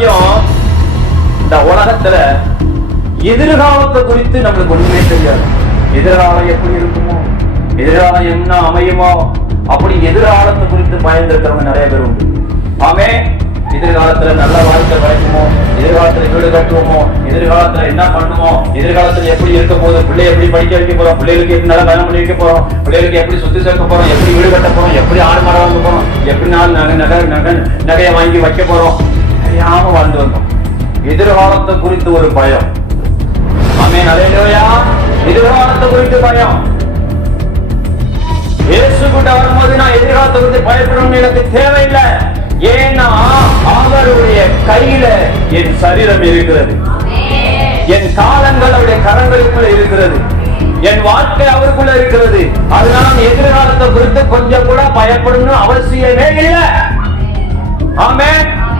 வரைக்கும் இந்த உலகத்துல எதிர்காலத்தை குறித்து நம்மளுக்கு ஒண்ணுமே தெரியாது. எதிர்காலம் எப்படி இருக்குமோ எதிர்காலம் என்ன அமையுமோ அப்படி எதிர்காலத்தை குறித்து பயந்துருக்கிறவங்க நிறைய பேர் உண்டு. ஆமே எதிர்காலத்துல நல்ல வாழ்க்கை கிடைக்குமோ எதிர்காலத்துல வீடு கட்டுவோமோ எதிர்காலத்துல என்ன பண்ணுமோ எதிர்காலத்துல எப்படி இருக்க போகுது பிள்ளை எப்படி படிக்க வைக்க போறோம் பிள்ளைகளுக்கு எப்படி நல்லா கல்யாணம் பண்ணி வைக்க போறோம் பிள்ளைகளுக்கு எப்படி சுத்தி சேர்க்க போறோம் எப்படி வீடு கட்ட போறோம் எப்படி ஆடு மாடு வாங்க போறோம் எப்படி நாள் நகை நகை நகை நகையை வாங்கி வைக்க போறோம் தெரியாம வாழ்ந்து வந்தோம். எதிர்காலத்தை குறித்து ஒரு பயம். ஆமே நலையிலோயா எதிர்காலத்தை குறித்து பயம். இயேசு கிட்ட வரும்போது நான் எதிர்காலத்தை குறித்து பயப்படணும்னு எனக்கு தேவையில்லை. ஏன்னா அவருடைய கையில என் சரீரம் இருக்கிறது. என் காலங்கள் அவருடைய கரங்களுக்குள்ள இருக்கிறது. என் வாழ்க்கை அவருக்குள்ள இருக்கிறது. அதனால எதிர்காலத்தை குறித்து கொஞ்சம் கூட பயப்படணும் அவசியமே இல்லை. ஆமே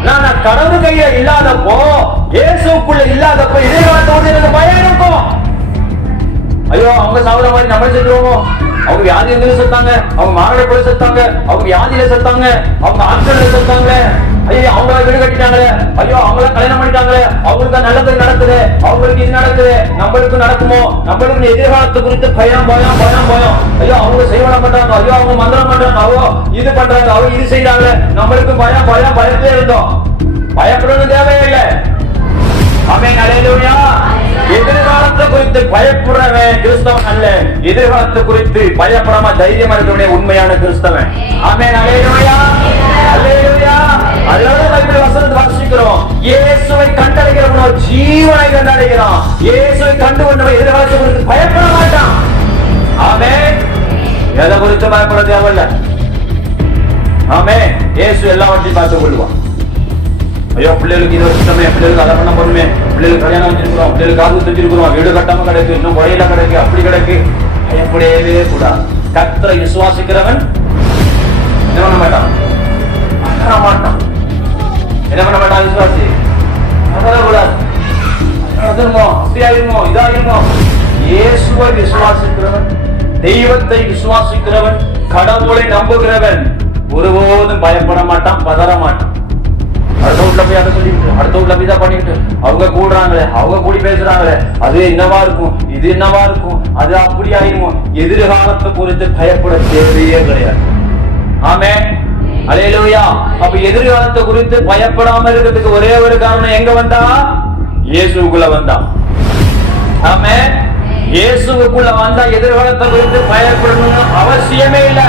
நான் கடவுள் கையில இல்லாதப்போ இயேசுக்குள்ள இல்லாதப்போ எதிர்காலத்தோடு எனக்கு பயம் இருக்கும். ஐயோ அவங்க சாகுற மாதிரி நம்ம செத்துருவோம் அவங்க வியாதி எதுல செத்தாங்க அவங்க மாரடை செத்தாங்க அவங்க வியாதியில செத்தாங்க அவங்க ஆக்சிடென்ட்ல செத்தாங்க. வீடு கட்டிட்டாங்களே ஐயோ அவங்கள கல்யாணம் பண்ணிட்டாங்களே. அவங்களுக்கு நல்லது நடக்குது. அவங்களுக்கு இது நடக்குது. நம்மளுக்கு நடக்குமோ? நம்மளுக்கு எதிர்காலத்து குறித்து பயம் பயம் பயம் பயம். ஐயோ அவங்க செய்வனம் பண்றாங்க ஐயோ அவங்க மந்திரம் பண்றாங்க. ஐயோ இது பண்றாங்க. அவங்க இது செய்யறாங்க நம்மளுக்கு பயம் பயம் பயத்தே இருந்தோம். பயப்படணும் தேவையில்லை. ஆமென். அல்லேலூயா எதிர்காலத்தை குறித்து பயப்படுறவன் கிறிஸ்தவன் அல்ல. எதிர்காலத்தை குறித்து பயப்படாம தைரியமா இருக்கவனே உண்மையான கிறிஸ்தவன். ஆமென். கண்டு கொண்டவன் எதிர்காலத்தை குறித்து பயப்பட மாட்டான். ஆமே எதை குறித்து பயப்பட தேவையில்ல. ஆமே ஏசு எல்லாவற்றையும் பார்த்து கொள்வான். ஐயோ பிள்ளைகளுக்கு இது வருஷமே பிள்ளைகளுக்கு அதை பண்ண பண்ணுமே பிள்ளைகளுக்கு கல்யாணம் வச்சிருக்கிறோம். பிள்ளைகளுக்கு காது வச்சிருக்கிறோம் வீடு கட்டாம கிடைக்கு. இன்னும் முறையில கிடைக்கு. அப்படி கிடைக்கு. பயப்படவே கூடாது. கர்த்தரை விசுவாசிக்கிறவன் என்ன பண்ண மாட்டான்? மாட்டான். என்ன பண்ண மாட்டான் விசுவாசி? அதெல்லாம் கூடாது அதிருமோ அப்படி ஆயிருமோ இதாயிருமோ இயேசுவை விசுவாசிக்கிறவன் தெய்வத்தை விசுவாசிக்கிறவன் கடவுளை நம்புகிறவன் ஒருபோதும் பயப்பட மாட்டான் பதற மாட்டான். அடுத்த வீட்ல போய் அதை சொல்லிட்டு அடுத்த வீட்ல போய் இதை பண்ணிட்டு அவங்க கூடுறாங்களே அவங்க கூடி பேசுறாங்களே அது என்னவா இருக்கும் இது என்னவா இருக்கும் அது அப்படி ஆயிருமோ எதிர்காலத்தை குறித்து பயப்பட தேவையே கிடையாது. ஆமே அலையலூயா அப்ப எதிர்காலத்தை குறித்து பயப்படாம இருக்கிறதுக்கு ஒரே ஒரு காரணம் எங்க வந்தா? இயேசுக்குள்ள வந்தான் ஆமே இயேசுக்குள்ள வந்தா எதிர்காலத்தை குறித்து பயப்படணும்னு அவசியமே இல்ல.